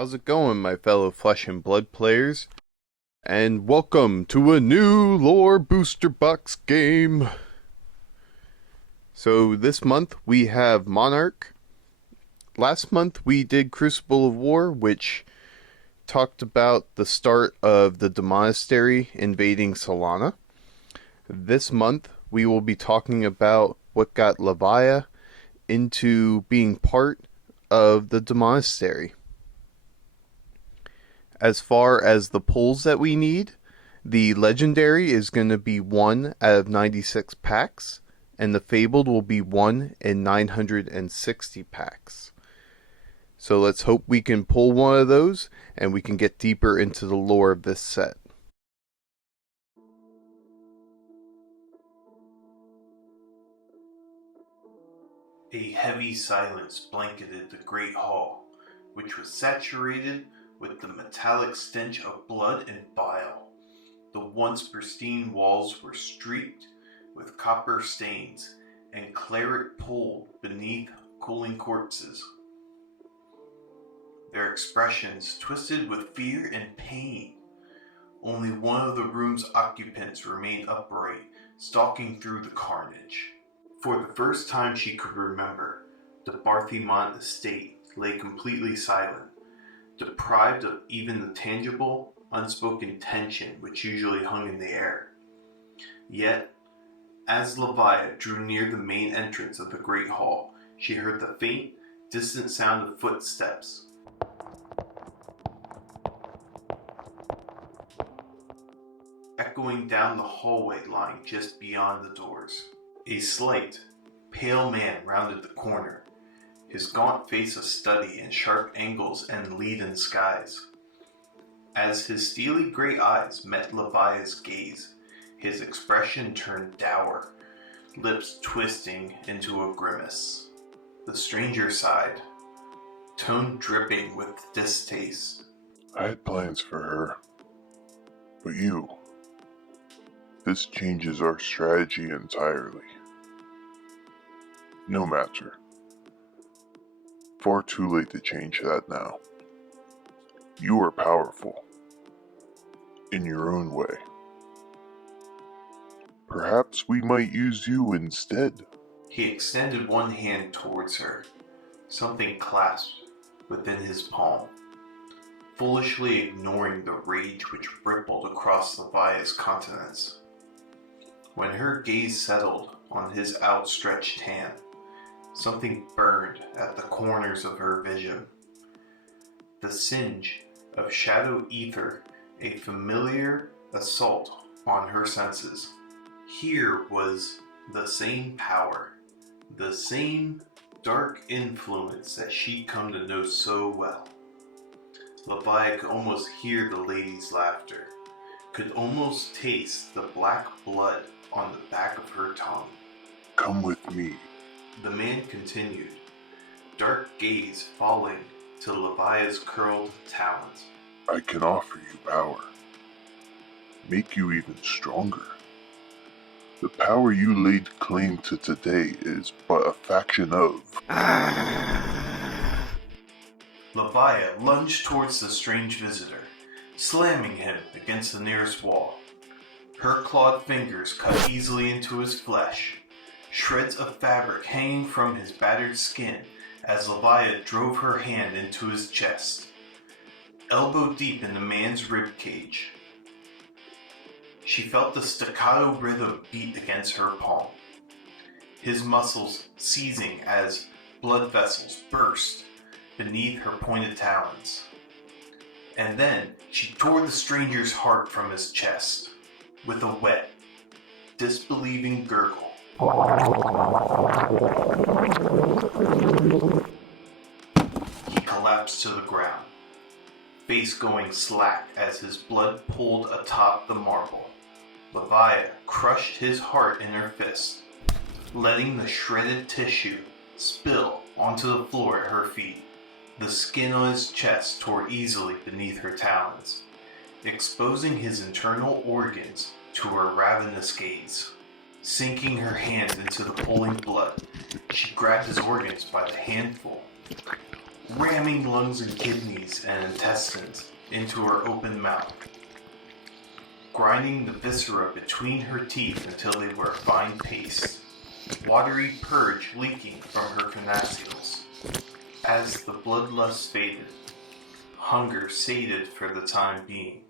How's it going, my fellow Flesh and Blood players? And welcome to a new Lore Booster Box game. So this month we have Monarch. Last month we did Crucible of War, which talked about the start of the Demonastery invading Solana. This month we will be talking about what got Levia into being part of the Demonastery. As far as the pulls that we need, the Legendary is going to be 1 out of 96 packs, and the Fabled will be 1 in 960 packs. So let's hope we can pull one of those, and we can get deeper into the lore of this set. A heavy silence blanketed the great hall, which was saturated with the metallic stench of blood and bile. The once pristine walls were streaked with copper stains, and claret pooled beneath cooling corpses. Their expressions twisted with fear and pain. Only one of the room's occupants remained upright, stalking through the carnage. For the first time she could remember, the Barthymont estate lay completely silent, deprived of even the tangible, unspoken tension which usually hung in the air. Yet, as Levia drew near the main entrance of the great hall, she heard the faint, distant sound of footsteps. Echoing down the hallway lying just beyond the doors. A slight, pale man rounded the corner, his gaunt face a study in sharp angles and leaden skies. As his steely gray eyes met Levia's gaze, his expression turned dour, lips twisting into a grimace. The stranger sighed, tone dripping with distaste. I had plans for her, but this changes our strategy entirely. No matter. Far too late to change that now. You are powerful. In your own way. Perhaps we might use you instead. He extended one hand towards her, something clasped within his palm, foolishly ignoring the rage which rippled across Levia's countenance. When her gaze settled on his outstretched hand, something burned at the corners of her vision. The singe of shadow ether, a familiar assault on her senses. Here was the same power, the same dark influence that she'd come to know so well. Levia could almost hear the lady's laughter, could almost taste the black blood on the back of her tongue. Come with me. The man continued, dark gaze falling to Levia's curled talons. I can offer you power. Make you even stronger. The power you laid claim to today is but a fraction of. Levia lunged towards the strange visitor, slamming him against the nearest wall. Her clawed fingers cut easily into his flesh, shreds of fabric hanging from his battered skin as Levia drove her hand into his chest, elbow deep in the man's ribcage. She felt the staccato rhythm beat against her palm, his muscles seizing as blood vessels burst beneath her pointed talons. And then she tore the stranger's heart from his chest with a wet, disbelieving gurgle. He collapsed to the ground, face going slack as his blood pooled atop the marble. Levia crushed his heart in her fist, letting the shredded tissue spill onto the floor at her feet. The skin on his chest tore easily beneath her talons, exposing his internal organs to her ravenous gaze. Sinking her hands into the pooling blood, she grabbed his organs by the handful, ramming lungs and kidneys and intestines into her open mouth, grinding the viscera between her teeth until they were a fine paste, watery purge leaking from her carnassials. As the bloodlust faded, hunger sated for the time being,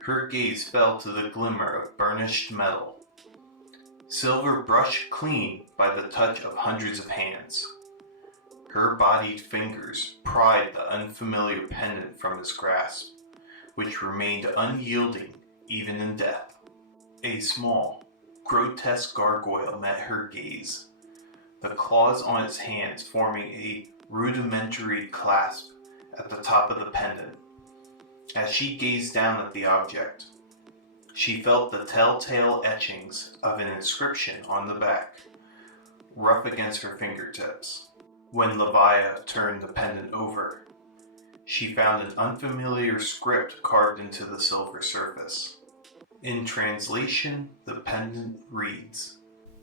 her gaze fell to the glimmer of burnished metal, silver brushed clean by the touch of hundreds of hands. Her bodied fingers pried the unfamiliar pendant from his grasp, which remained unyielding even in death. A small, grotesque gargoyle met her gaze, the claws on its hands forming a rudimentary clasp at the top of the pendant. As she gazed down at the object, she felt the telltale etchings of an inscription on the back, rough against her fingertips. When Levia turned the pendant over, she found an unfamiliar script carved into the silver surface. In translation, the pendant reads,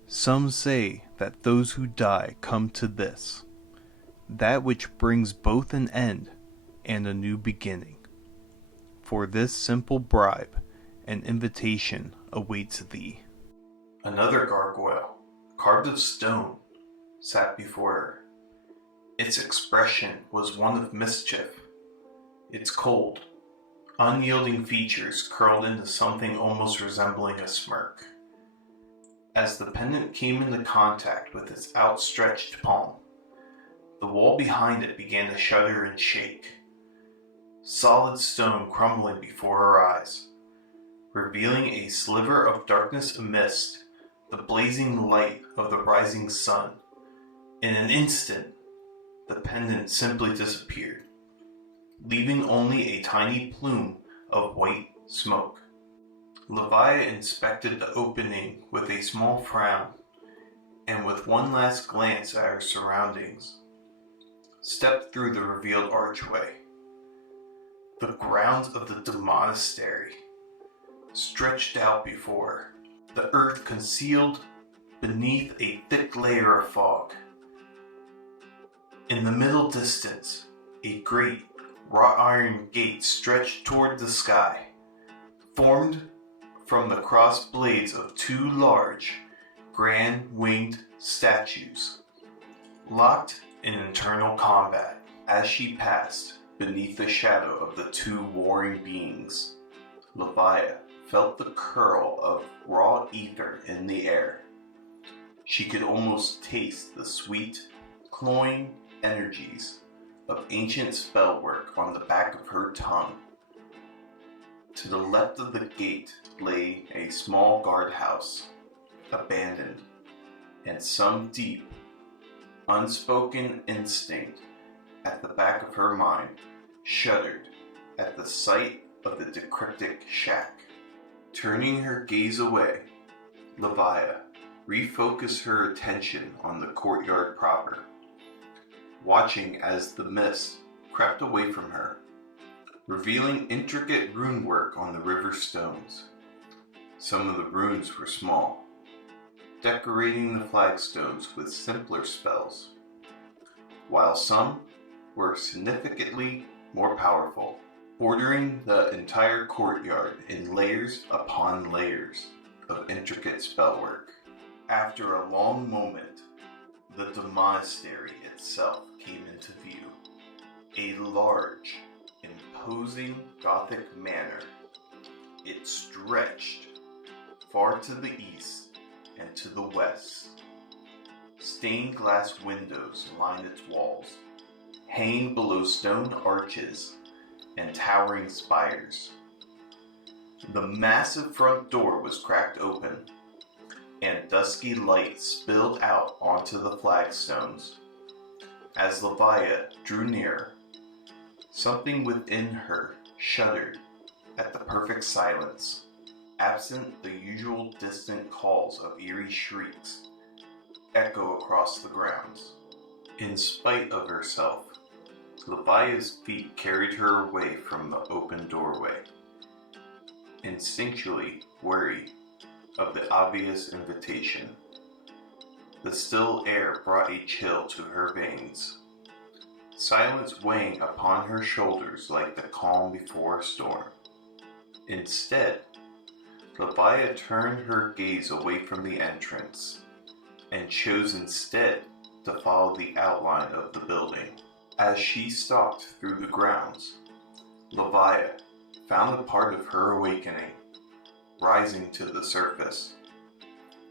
"Some say that those who die come to this, that which brings both an end and a new beginning. For this simple bribe, an invitation awaits thee." Another gargoyle, carved of stone, sat before her. Its expression was one of mischief. Its cold, unyielding features curled into something almost resembling a smirk. As the pendant came into contact with its outstretched palm, the wall behind it began to shudder and shake, solid stone crumbling before her eyes, revealing a sliver of darkness amidst the blazing light of the rising sun. In an instant, the pendant simply disappeared, leaving only a tiny plume of white smoke. Levia inspected the opening with a small frown, and with one last glance at her surroundings, stepped through the revealed archway. The grounds of the monastery stretched out before her, the earth concealed beneath a thick layer of fog. In the middle distance, a great wrought iron gate stretched toward the sky, formed from the crossed blades of two large, grand-winged statues, locked in eternal combat. As she passed beneath the shadow of the two warring beings, Levia felt the curl of raw ether in the air. She could almost taste the sweet, cloying energies of ancient spellwork on the back of her tongue. To the left of the gate lay a small guardhouse, abandoned, and some deep, unspoken instinct at the back of her mind shuddered at the sight of the decrepit shack. Turning her gaze away, Levia refocused her attention on the courtyard proper, watching as the mist crept away from her, revealing intricate rune work on the river stones. Some of the runes were small, decorating the flagstones with simpler spells, while some were significantly more powerful, bordering the entire courtyard in layers upon layers of intricate spellwork. After a long moment, the monastery itself came into view. A large, imposing Gothic manor. It stretched far to the east and to the west. Stained glass windows lined its walls, hanging below stone arches and towering spires. The massive front door was cracked open, and dusky light spilled out onto the flagstones. As Levia drew near, something within her shuddered at the perfect silence, absent the usual distant calls of eerie shrieks echo across the grounds. In spite of herself, Levia's feet carried her away from the open doorway, instinctually wary of the obvious invitation. The still air brought a chill to her veins. silence weighing upon her shoulders like the calm before a storm. Instead, Levia turned her gaze away from the entrance and chose instead to follow the outline of the building. As she stalked through the grounds, Levia found a part of her awakening rising to the surface,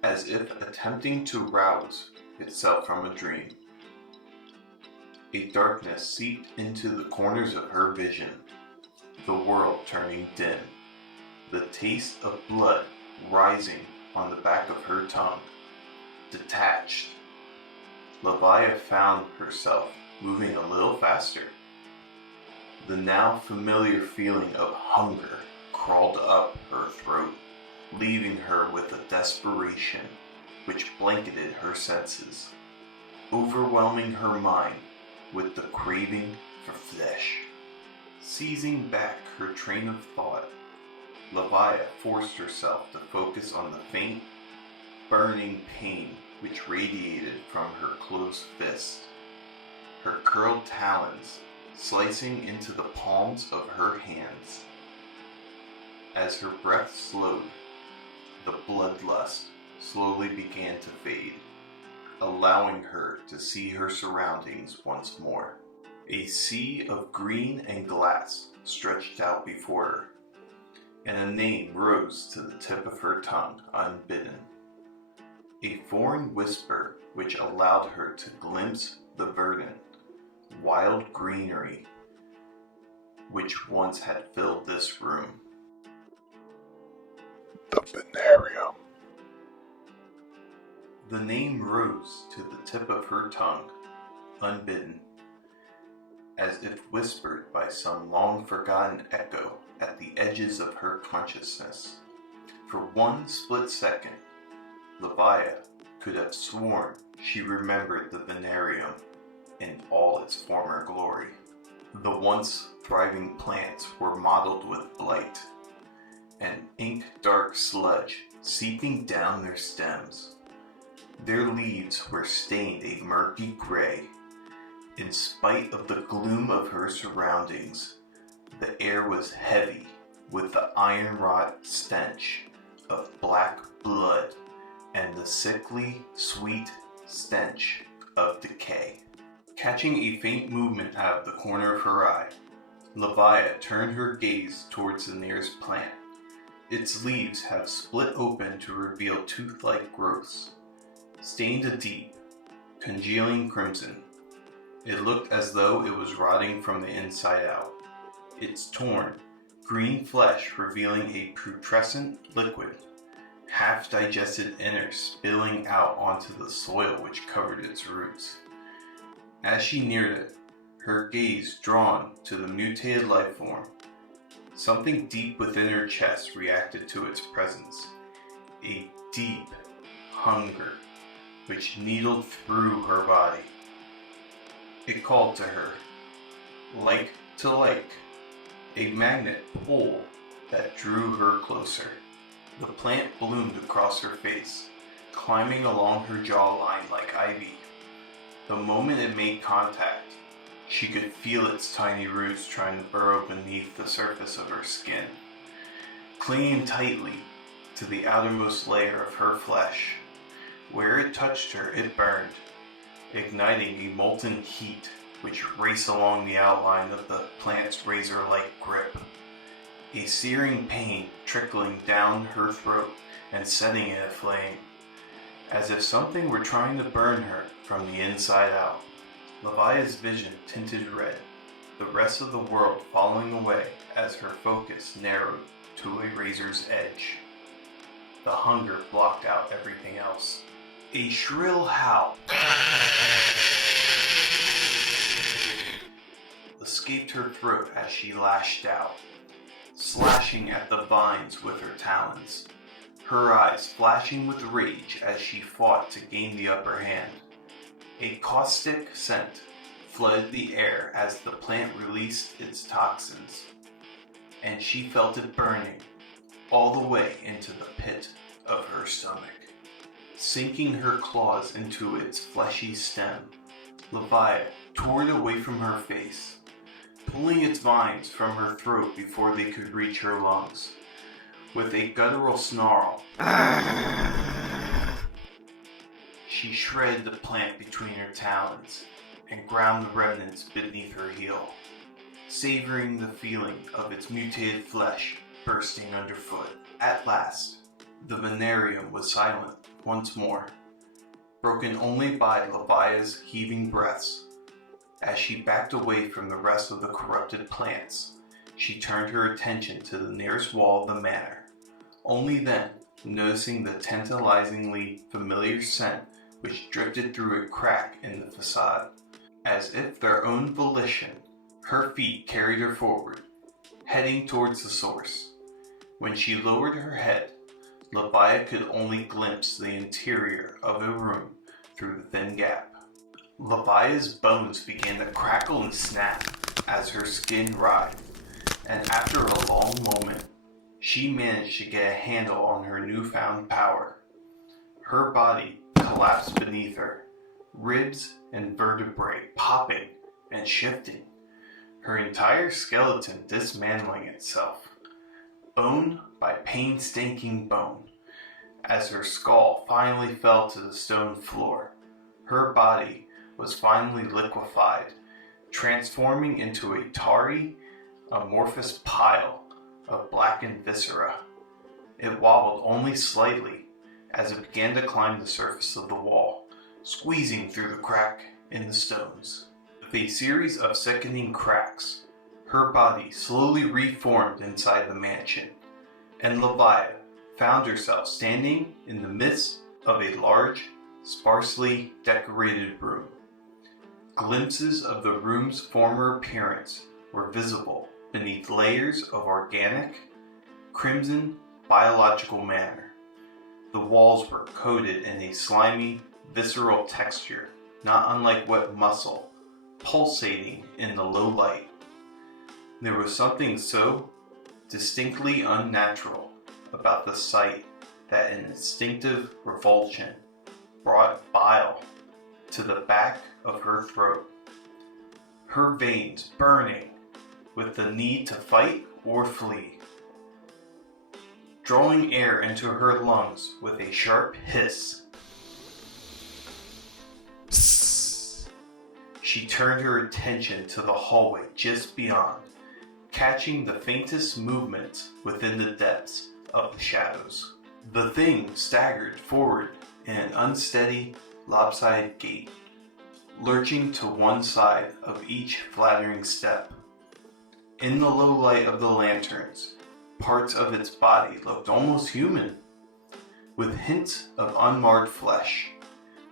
as if attempting to rouse itself from a dream. A darkness seeped into the corners of her vision, the world turning dim, the taste of blood rising on the back of her tongue. Detached, Levia found herself moving a little faster. The now familiar feeling of hunger crawled up her throat, leaving her with a desperation which blanketed her senses, overwhelming her mind with the craving for flesh. Seizing back her train of thought, Levia forced herself to focus on the faint, burning pain which radiated from her closed fist, her curled talons slicing into the palms of her hands. As her breath slowed, the bloodlust slowly began to fade, allowing her to see her surroundings once more. A sea of green and glass stretched out before her, and a name rose to the tip of her tongue unbidden. A foreign whisper which allowed her to glimpse the verdant, wild greenery which once had filled this room. The Venarium. The name rose to the tip of her tongue, unbidden, as if whispered by some long-forgotten echo at the edges of her consciousness. For one split second, Levia could have sworn she remembered the Venarium in all its former glory. The once thriving plants were mottled with blight, and ink-dark sludge seeping down their stems. Their leaves were stained a murky gray. In spite of the gloom of her surroundings, the air was heavy with the iron rot stench of black blood and the sickly, sweet stench of decay. Catching a faint movement out of the corner of her eye, Levia turned her gaze towards the nearest plant. Its leaves have split open to reveal tooth-like growths, stained a deep, congealing crimson. It looked as though it was rotting from the inside out, its torn, green flesh revealing a putrescent liquid, half-digested innards spilling out onto the soil which covered its roots. As she neared it, her gaze drawn to the mutated life form, something deep within her chest reacted to its presence, a deep hunger which needled through her body. It called to her, like to like, a magnet pull that drew her closer. The plant bloomed across her face, climbing along her jawline like ivy. The moment it made contact, she could feel its tiny roots trying to burrow beneath the surface of her skin. Clinging tightly to the outermost layer of her flesh, where it touched her, it burned, igniting a molten heat which raced along the outline of the plant's razor-like grip. A searing pain trickling down her throat and setting it aflame, as if something were trying to burn her from the inside out. Levia's vision tinted red, the rest of the world falling away as her focus narrowed to a razor's edge. The hunger blocked out everything else. A shrill howl escaped her throat as she lashed out, slashing at the vines with her talons, her eyes flashing with rage as she fought to gain the upper hand. A caustic scent flooded the air as the plant released its toxins, and she felt it burning all the way into the pit of her stomach. Sinking her claws into its fleshy stem, Levia tore it away from her face, pulling its vines from her throat before they could reach her lungs. With a guttural snarl, she shredded the plant between her talons and ground the remnants beneath her heel, savoring the feeling of its mutated flesh bursting underfoot. At last, the Venarium was silent once more, broken only by Levia's heaving breaths. As she backed away from the rest of the corrupted plants, she turned her attention to the nearest wall of the manor. Only then, noticing the tantalizingly familiar scent which drifted through a crack in the facade. As if their own volition, her feet carried her forward, heading towards the source. When she lowered her head, Levia could only glimpse the interior of a room through the thin gap. Levia's bones began to crackle and snap as her skin writhed, and after a long moment, she managed to get a handle on her newfound power. Her body collapsed beneath her, ribs and vertebrae popping and shifting, her entire skeleton dismantling itself, bone by painstaking bone. As her skull finally fell to the stone floor, her body was finally liquefied, transforming into a tarry, amorphous pile of blackened viscera. It wobbled only slightly as it began to climb the surface of the wall, squeezing through the crack in the stones. With a series of sickening cracks, her body slowly reformed inside the mansion, and Levia found herself standing in the midst of a large, sparsely decorated room. Glimpses of the room's former appearance were visible beneath layers of organic, crimson, biological matter. The walls were coated in a slimy, visceral texture, not unlike wet muscle, pulsating in the low light. There was something so distinctly unnatural about the sight that an instinctive revulsion brought bile to the back of her throat, her veins burning with the need to fight or flee. Drawing air into her lungs with a sharp hiss, she turned her attention to the hallway just beyond, catching the faintest movements within the depths of the shadows. The thing staggered forward in an unsteady, lopsided gait, lurching to one side of each flattering step. In the low light of the lanterns, parts of its body looked almost human, with hints of unmarred flesh.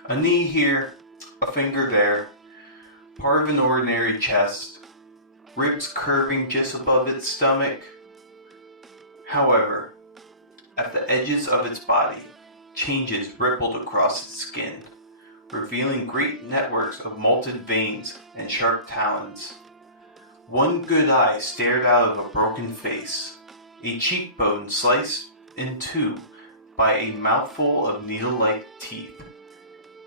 A knee here, a finger there, part of an ordinary chest, ribs curving just above its stomach. However, at the edges of its body, changes rippled across its skin, revealing great networks of molted veins and sharp talons. One good eye stared out of a broken face, a cheekbone sliced in two by a mouthful of needle-like teeth.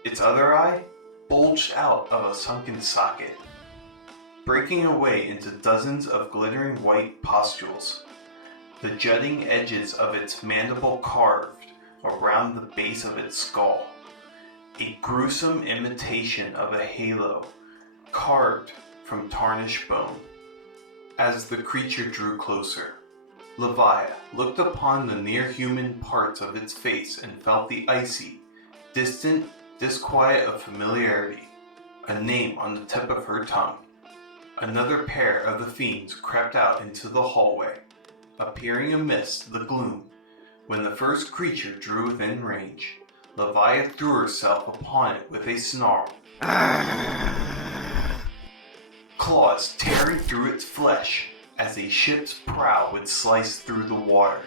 Its other eye bulged out of a sunken socket, breaking away into dozens of glittering white pustules, the jutting edges of its mandible carved around the base of its skull, a gruesome imitation of a halo carved from tarnished bone. As the creature drew closer, Levia looked upon the near-human parts of its face and felt the icy, distant disquiet of familiarity, a name on the tip of her tongue. Another pair of the fiends crept out into the hallway, appearing amidst the gloom. When the first creature drew within range, Levia threw herself upon it with a snarl, claws tearing through its flesh as a ship's prow would slice through the water.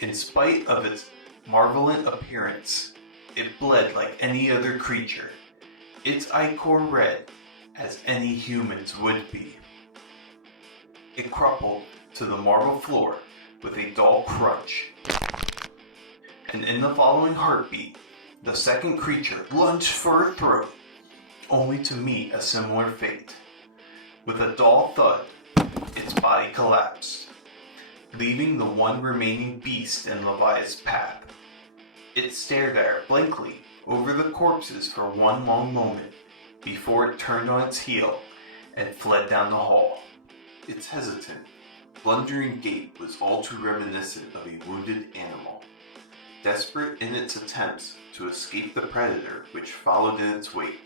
In spite of its marvelant appearance, it bled like any other creature, its ichor red as any human's would be. It crumpled to the marble floor with a dull crunch, and in the following heartbeat, the second creature lunged for her throat, only to meet a similar fate. With a dull thud, its body collapsed, leaving the one remaining beast in Levi's path. It stared at her blankly over the corpses for one long moment before it turned on its heel and fled down the hall. Its hesitant, blundering gait was all too reminiscent of a wounded animal, desperate in its attempts to escape the predator which followed in its wake.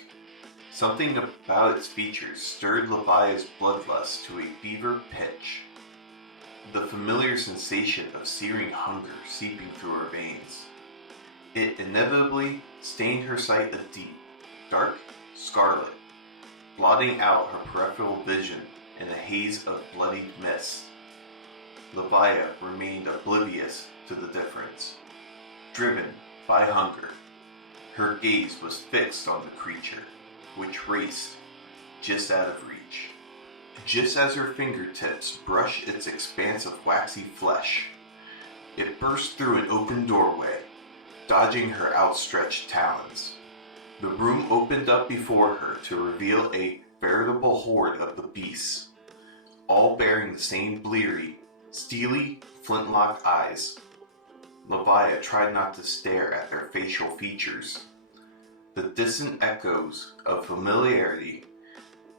Something about its features stirred Levi's bloodlust to a fever pitch, the familiar sensation of searing hunger seeping through her veins. It inevitably stained her sight a deep, dark scarlet, blotting out her peripheral vision in a haze of bloodied mist. Leviah remained oblivious to the difference. Driven by hunger, her gaze was fixed on the creature, which raced just out of reach. Just as her fingertips brushed its expanse of waxy flesh, it burst through an open doorway, dodging her outstretched talons. The room opened up before her to reveal a veritable horde of the beasts, all bearing the same bleary, steely, flintlock eyes. Leviah tried not to stare at their facial features. The distant echoes of familiarity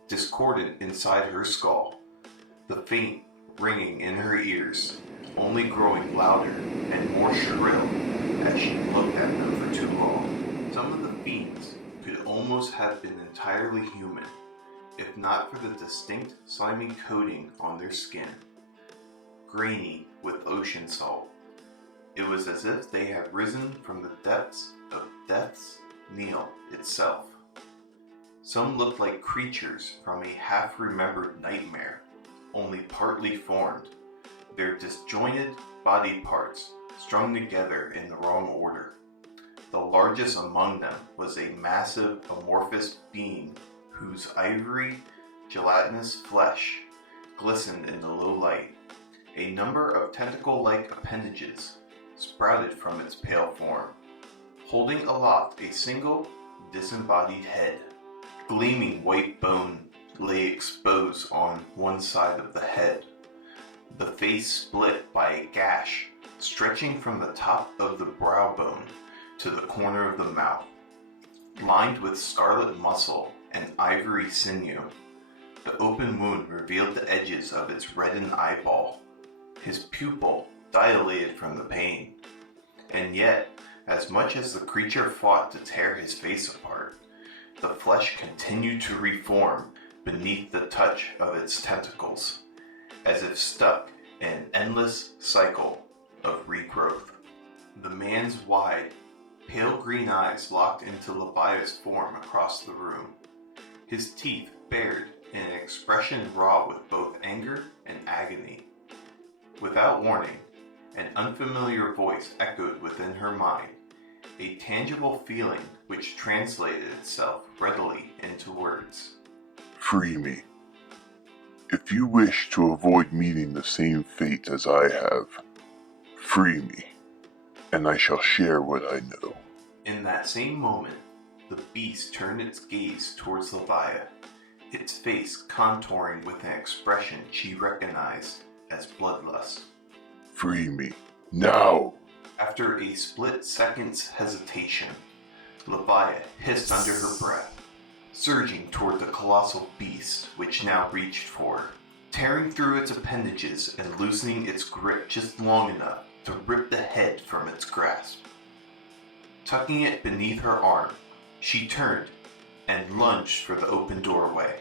discordant inside her skull, the faint ringing in her ears, only growing louder and more shrill as she looked at them for too long. Some of the fiends could almost have been entirely human, if not for the distinct slimy coating on their skin, grainy with ocean salt. It was as if they had risen from the depths of death's Nile itself. Some looked like creatures from a half-remembered nightmare, only partly formed, their disjointed body parts strung together in the wrong order. The largest among them was a massive, amorphous being whose ivory, gelatinous flesh glistened in the low light. A number of tentacle-like appendages sprouted from its pale form, holding aloft a single, disembodied head. Gleaming white bone lay exposed on one side of the head, the face split by a gash stretching from the top of the brow bone to the corner of the mouth, lined with scarlet muscle and ivory sinew. The open wound revealed the edges of its reddened eyeball, his pupil dilated from the pain. And yet, as much as the creature fought to tear his face apart, the flesh continued to reform beneath the touch of its tentacles, as if stuck in an endless cycle of regrowth. The man's wide, pale green eyes locked into Leviah's form across the room, his teeth bared in an expression raw with both anger and agony. Without warning, an unfamiliar voice echoed within her mind, a tangible feeling which translated itself readily into words. Free me. If you wish to avoid meeting the same fate as I have, free me, and I shall share what I know. In that same moment, the beast turned its gaze towards Leviah, its face contouring with an expression she recognized as bloodlust. Free me, now! After a split second's hesitation, Leviah hissed under her breath, surging toward the colossal beast which now reached for her, tearing through its appendages and loosening its grip just long enough to rip the head from its grasp. Tucking it beneath her arm, she turned and lunged for the open doorway,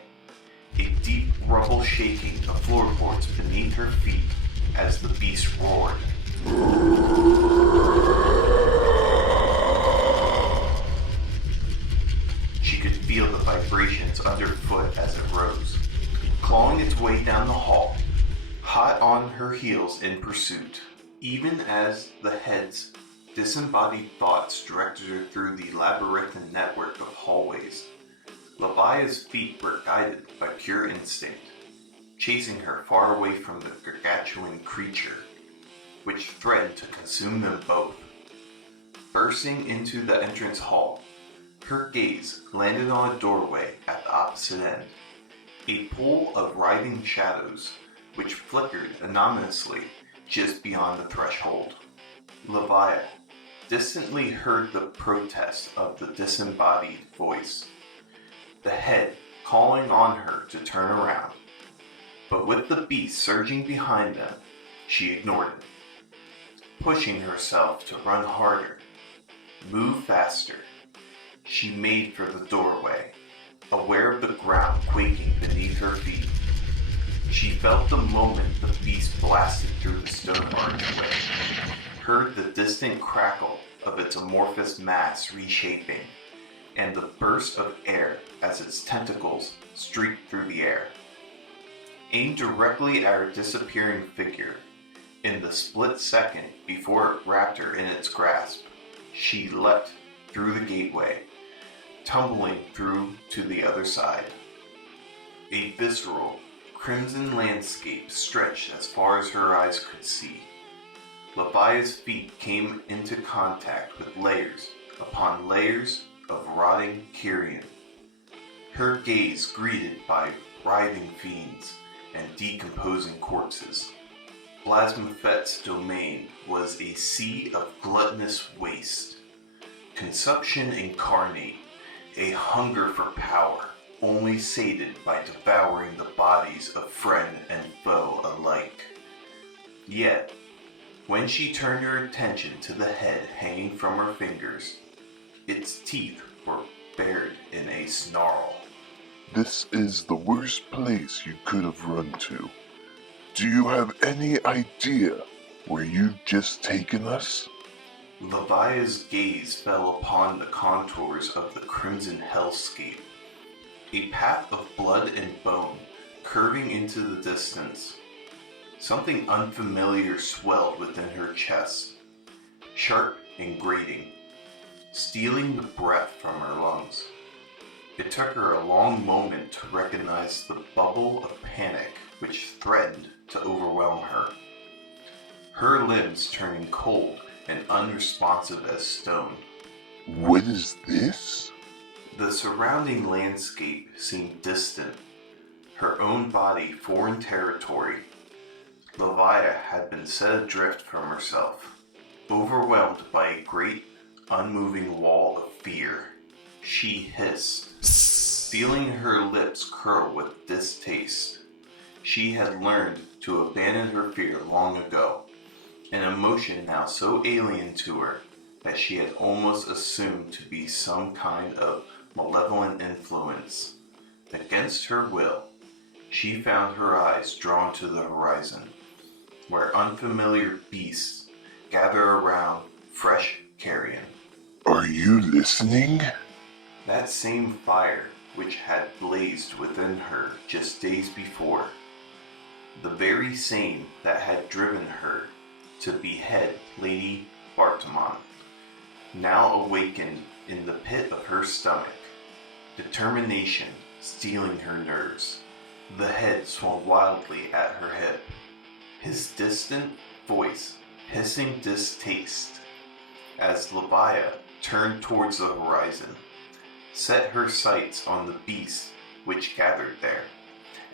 a deep rumble shaking the floorboards beneath her feet as the beast roared. She could feel the vibrations underfoot as it rose, clawing its way down the hall, hot on her heels in pursuit. Even as the head's disembodied thoughts directed her through the labyrinthine network of hallways, Leviah's feet were guided by pure instinct, chasing her far away from the gargantuan creature, which threatened to consume them both. Bursting into the entrance hall, Her gaze landed on a doorway at the opposite end, a pool of writhing shadows which flickered anonymously just beyond the threshold. Leviah distantly heard the protest of the disembodied voice, the head calling on her to turn around. But with the beast surging behind them, she ignored it, pushing herself to run harder, move faster. She made for the doorway, aware of the ground quaking beneath her feet. She felt the moment the beast blasted through the stone archway, heard the distant crackle of its amorphous mass reshaping, and the burst of air as its tentacles streaked through the air. Aimed directly at her disappearing figure, in the split second before it wrapped her in its grasp, she leapt through the gateway, tumbling through to the other side. A visceral, crimson landscape stretched as far as her eyes could see. Leviah's feet came into contact with layers upon layers of rotting carrion, her gaze greeted by writhing fiends and decomposing corpses. Blasmaphet's domain was a sea of gluttonous waste, consumption incarnate, a hunger for power, only sated by devouring the bodies of friend and foe alike. Yet, when she turned her attention to the head hanging from her fingers, its teeth were bared in a snarl. This is the worst place you could have run to. Do you have any idea where you've just taken us? Leviah's gaze fell upon the contours of the crimson hellscape, a path of blood and bone curving into the distance. Something unfamiliar swelled within her chest, sharp and grating, stealing the breath from her lungs. It took her a long moment to recognize the bubble of panic which threatened to overwhelm her, her limbs turning cold and unresponsive as stone. What is this? The surrounding landscape seemed distant, her own body foreign territory. Leviah had been set adrift from herself, overwhelmed by a great, unmoving wall of fear. She hissed, feeling her lips curl with distaste. She had learned to abandon her fear long ago, an emotion now so alien to her that she had almost assumed to be some kind of malevolent influence. Against her will, she found her eyes drawn to the horizon, where unfamiliar beasts gather around fresh carrion. Are you listening? That same fire which had blazed within her just days before, the very same that had driven her to behead Lady Bartamon, now awakened in the pit of her stomach, determination stealing her nerves. The head swung wildly at her hip, his distant voice hissing distaste as Leviah turned towards the horizon, set her sights on the beast which gathered there,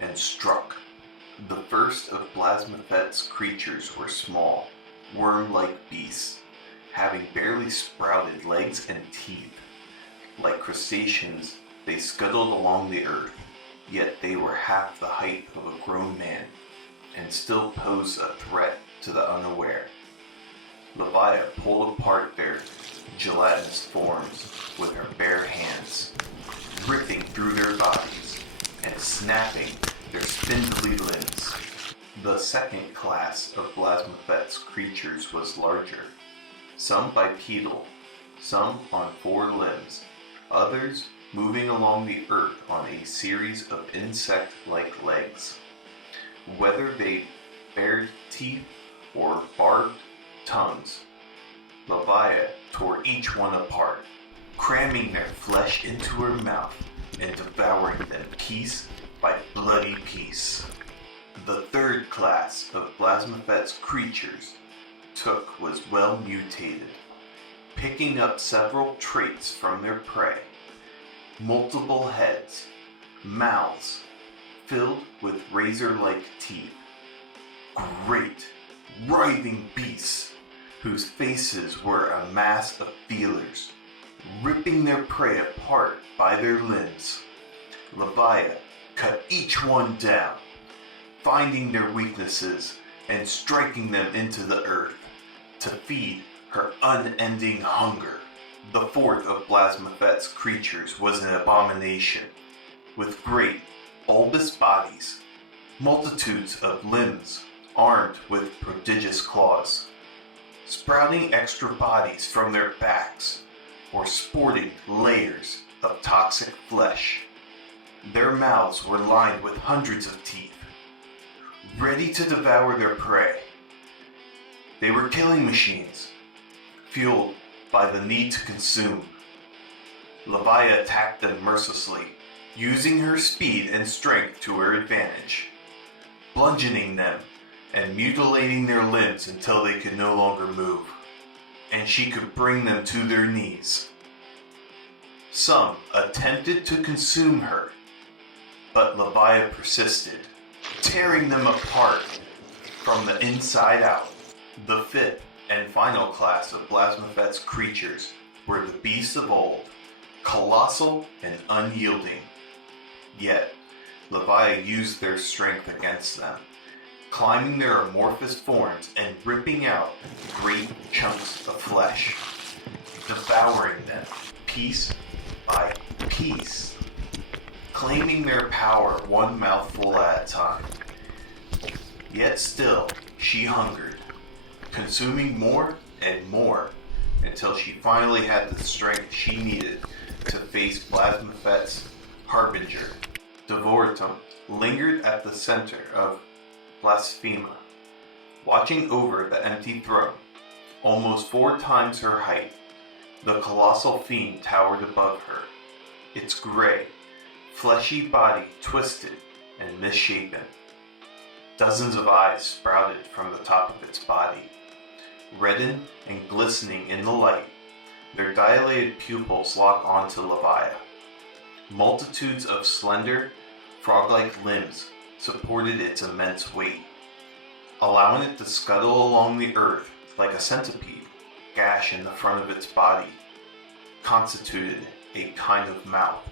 and struck. The first of Blasmaphet's creatures were small, worm-like beasts, having barely sprouted legs and teeth. Like crustaceans, they scuttled along the earth, yet they were half the height of a grown man, and still posed a threat to the unaware. Leviah pulled apart their gelatinous forms with her bare hands, ripping through their bodies and snapping their spindly limbs. The second class of Blasmaphet's creatures was larger, some bipedal, some on 4 limbs, others moving along the earth on a series of insect-like legs. Whether they bared teeth or barbed tongues, Leviah tore each one apart, cramming their flesh into her mouth and devouring them piece by bloody piece. The third class of Blasmaphet's creatures was well mutated, picking up several traits from their prey multiple heads, mouths filled with razor-like teeth. Great, writhing beasts whose faces were a mass of feelers, ripping their prey apart by their limbs. Leviathan cut each one down, finding their weaknesses and striking them into the earth to feed her unending hunger. The fourth of Blasmaphet's creatures was an abomination, with great, bulbous bodies, multitudes of limbs armed with prodigious claws, sprouting extra bodies from their backs, or sporting layers of toxic flesh. Their mouths were lined with hundreds of teeth, ready to devour their prey. They were killing machines, fueled by the need to consume. Leviathan attacked them mercilessly, using her speed and strength to her advantage, bludgeoning them and mutilating their limbs until they could no longer move, and she could bring them to their knees. Some attempted to consume her, but Leviathan persisted, tearing them apart from the inside out. The fifth and final class of Blasmaphet's creatures were the beasts of old, colossal and unyielding. Yet, Leviathan used their strength against them, climbing their amorphous forms and ripping out great chunks of flesh, devouring them piece by piece, claiming their power one mouthful at a time. Yet still, she hungered, consuming more and more until she finally had the strength she needed to face Blasmaphet's Harbinger. Devortum lingered at the center of Blasphema, watching over the empty throne. Almost 4 times her height, the colossal fiend towered above her, its gray, fleshy body twisted and misshapen. Dozens of eyes sprouted from the top of its body, reddened and glistening in the light. Their dilated pupils locked onto Leviathan. Multitudes of slender, frog-like limbs supported its immense weight, allowing it to scuttle along the earth like a centipede. Gash in the front of its body constituted a kind of mouth,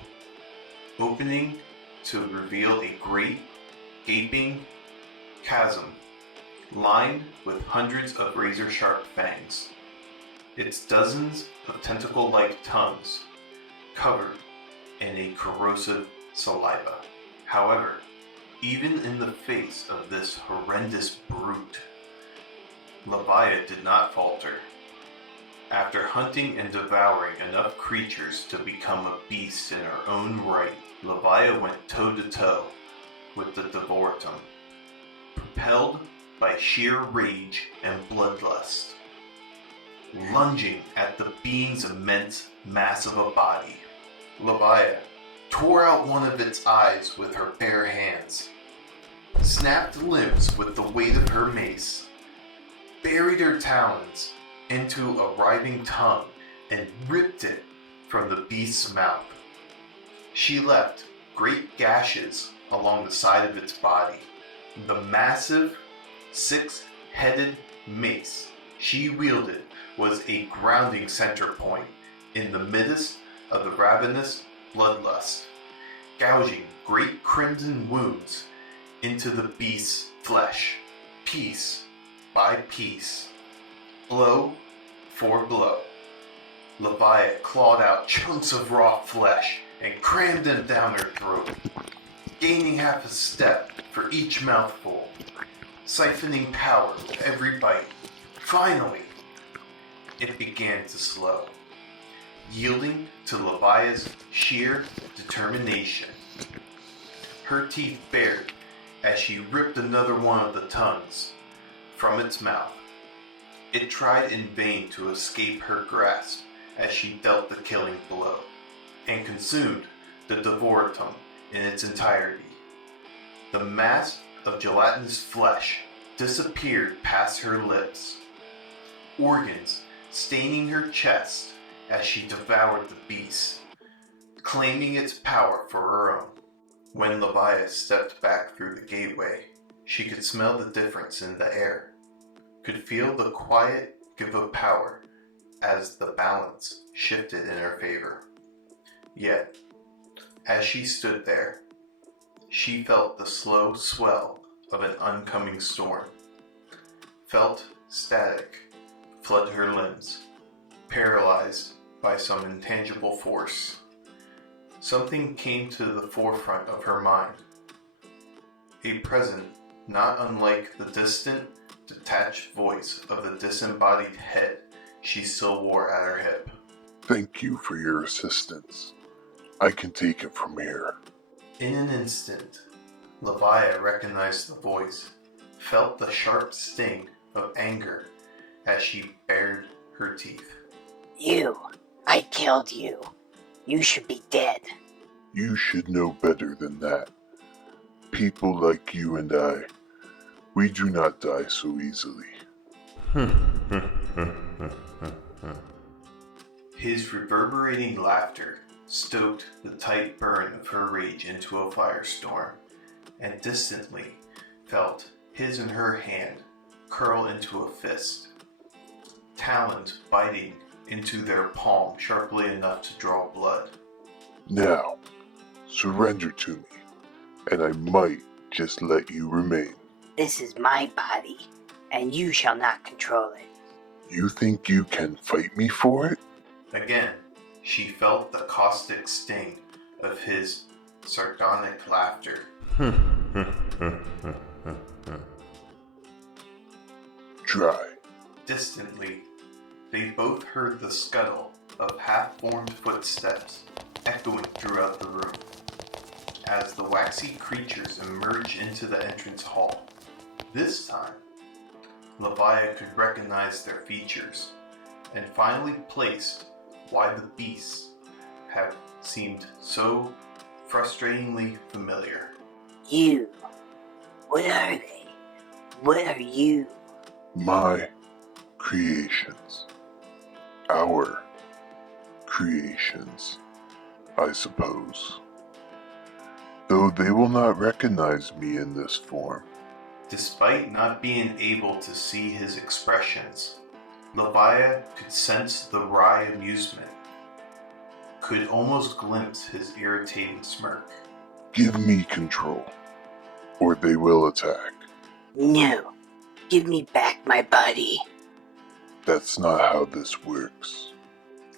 opening to reveal a great, gaping chasm lined with hundreds of razor-sharp fangs. Its dozens of tentacle-like tongues covered in a corrosive saliva. However, even in the face of this horrendous brute, Leviathan did not falter. After hunting and devouring enough creatures to become a beast in her own right, Leviathan went toe-to-toe with the Devortum, propelled by sheer rage and bloodlust, lunging at the being's immense mass of a body. Leviathan tore out one of its eyes with her bare hands, snapped limbs with the weight of her mace, buried her talons into a writhing tongue, and ripped it from the beast's mouth. She left great gashes along the side of its body. The massive, 6-headed mace she wielded was a grounding center point in the midst of the ravenous bloodlust, gouging great crimson wounds into the beast's flesh, piece by piece, blow for blow. Leviathan clawed out chunks of raw flesh and crammed them down her throat, gaining half a step for each mouthful, siphoning power with every bite. Finally, it began to slow, yielding to Leviathan's sheer determination. Her teeth bared as she ripped another one of the tongues from its mouth. It tried in vain to escape her grasp as she dealt the killing blow, and consumed the Devortum in its entirety. The mass of gelatinous flesh disappeared past her lips, organs staining her chest as she devoured the beast. claiming its power for her own. When Leviah stepped back through the gateway, she could smell the difference in the air, could feel the quiet give of power as the balance shifted in her favor. Yet, as she stood there, she felt the slow swell of an oncoming storm, felt static flood her limbs, paralyzed by some intangible force. Something came to the forefront of her mind, a present not unlike the distant, detached voice of the disembodied head she still wore at her hip. Thank you for your assistance. I can take it from here. In an instant, Leviah recognized the voice, felt the sharp sting of anger as she bared her teeth. You! I killed you. You should be dead. You should know better than that. People like you and I, we do not die so easily. His reverberating laughter stoked the tight burn of her rage into a firestorm, and distantly felt his and her hand curl into a fist, talons biting into their palm sharply enough to draw blood. Now, surrender to me, and I might just let you remain. This is my body, and you shall not control it. You think you can fight me for it? Again, she felt the caustic sting of his sardonic laughter. Try. Distantly, they both heard the scuttle of half-formed footsteps echoing throughout the room as the waxy creatures emerged into the entrance hall. This time, Leviah could recognize their features and finally placed why the beasts have seemed so frustratingly familiar. You! What are they? What are you? My creations. Our creations, I suppose. Though they will not recognize me in this form. Despite not being able to see his expressions, Leviah could sense the wry amusement, could almost glimpse his irritating smirk. Give me control, or they will attack. No! Give me back my body. That's not how this works.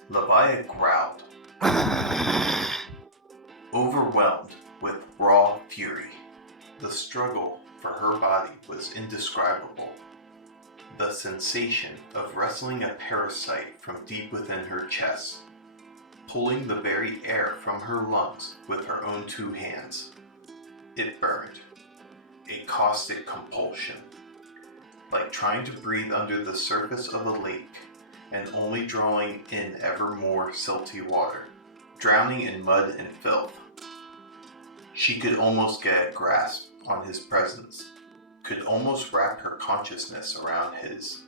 Leviah growled, overwhelmed with raw fury. The struggle for her body was indescribable. The sensation of wrestling a parasite from deep within her chest, pulling the very air from her lungs with her own two hands. It burned, a caustic compulsion, like trying to breathe under the surface of a lake and only drawing in ever more silty water, drowning in mud and filth. She could almost get a grasp on his presence, could almost wrap her consciousness around his.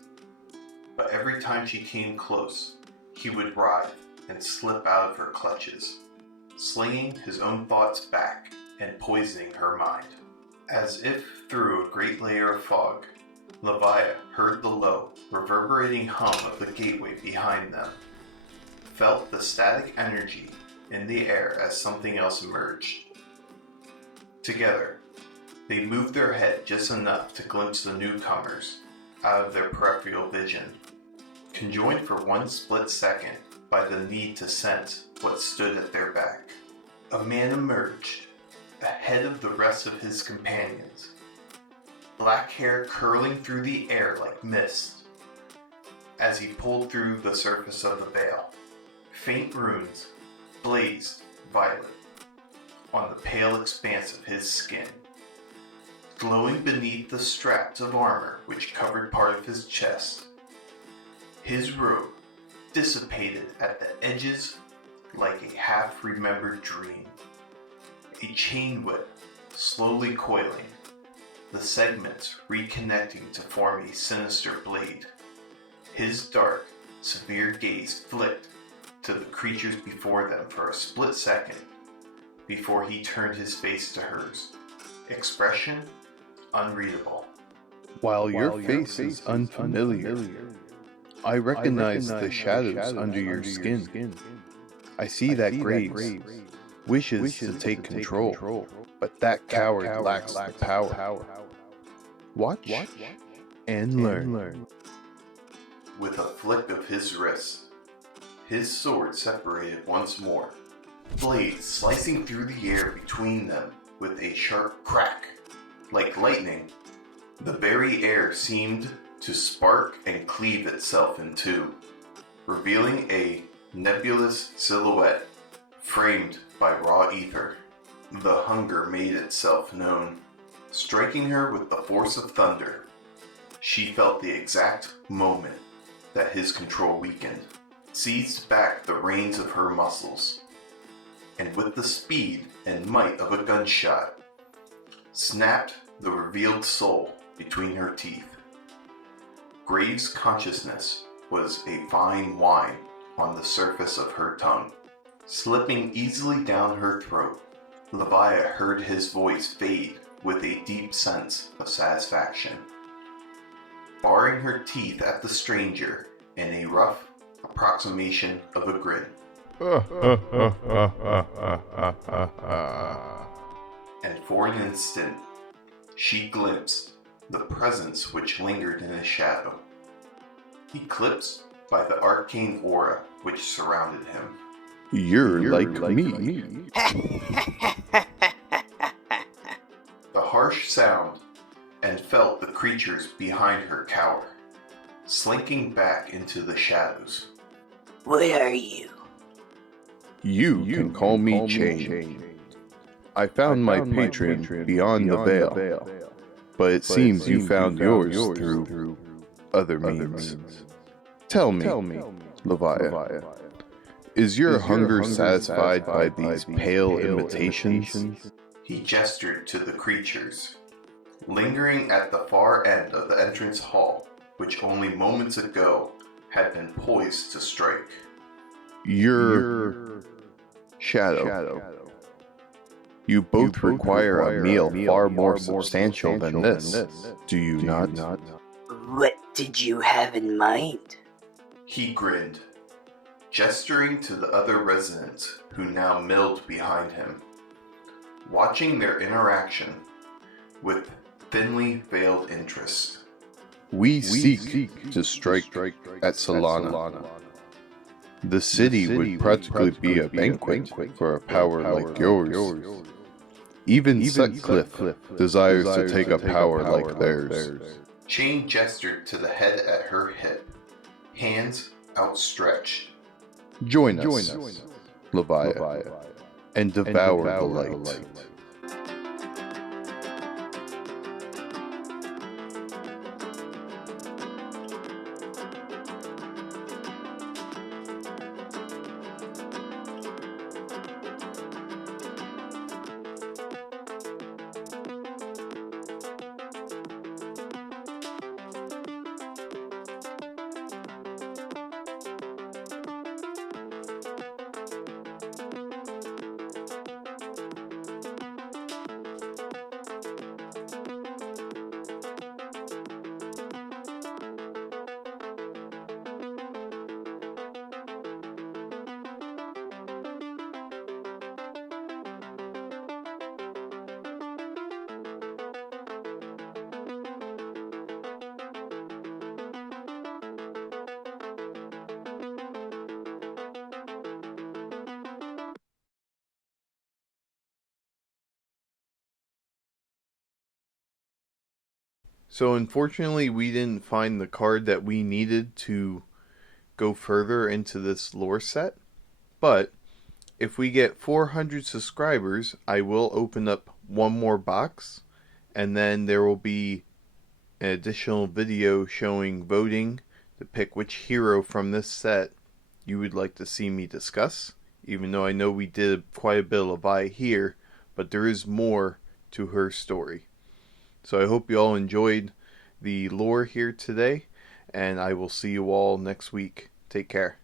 But every time she came close, he would writhe and slip out of her clutches, slinging his own thoughts back and poisoning her mind. As if through a great layer of fog, Leviah heard the low, reverberating hum of the gateway behind them, felt the static energy in the air as something else emerged. Together, they moved their head just enough to glimpse the newcomers out of their peripheral vision, conjoined for one split second by the need to sense what stood at their back. A man emerged, ahead of the rest of his companions, black hair curling through the air like mist as he pulled through the surface of the veil. Faint runes blazed violet on the pale expanse of his skin, glowing beneath the straps of armor which covered part of his chest. His robe dissipated at the edges like a half-remembered dream, a chain whip slowly coiling, the segments reconnecting to form a sinister blade. His dark, severe gaze flicked to the creatures before them for a split second before he turned his face to hers. Expression unreadable. While your face is unfamiliar, I recognize the shadows under your skin. I see that Graves wishes to take control, but that coward lacks the power. Watch and learn. With a flick of his wrist, his sword separated once more, blades slicing through the air between them with a sharp crack. Like lightning, the very air seemed to spark and cleave itself in two, revealing a nebulous silhouette framed by raw ether. The hunger made itself known, striking her with the force of thunder. She felt the exact moment that his control weakened, seized back the reins of her muscles, and with the speed and might of a gunshot, snapped the revealed soul between her teeth. Graves' consciousness was a fine wine on the surface of her tongue, slipping easily down her throat. Leviah heard his voice fade with a deep sense of satisfaction, baring her teeth at the stranger in a rough approximation of a grin. And for an instant, she glimpsed the presence which lingered in his shadow, eclipsed by the arcane aura which surrounded him. You're like me. The harsh sound, and felt the creatures behind her cower, slinking back into the shadows. What are you? You can call me Change. I found my patron beyond the veil, but it seems you found yours through other means. Tell me, Leviah, is your hunger satisfied by these pale imitations? He gestured to the creatures, lingering at the far end of the entrance hall, which only moments ago had been poised to strike. Your shadow. You both require a meal far more substantial than this, do you not? What did you have in mind? He grinned, gesturing to the other residents who now milled behind him, watching their interaction with thinly veiled interest. We seek to strike at Solana. The city would practically be a banquet for a power like yours. Even Sutcliffe desires to take a power like theirs. Chain gestured to the head at her hip, hands outstretched. Join us, Leviah, and devour the light. So unfortunately, we didn't find the card that we needed to go further into this lore set. But if we get 400 subscribers, I will open up one more box. And then there will be an additional video showing voting to pick which hero from this set you would like to see me discuss. Even though I know we did quite a bit of Levi here, but there is more to her story. So I hope you all enjoyed the lore here today, and I will see you all next week. Take care.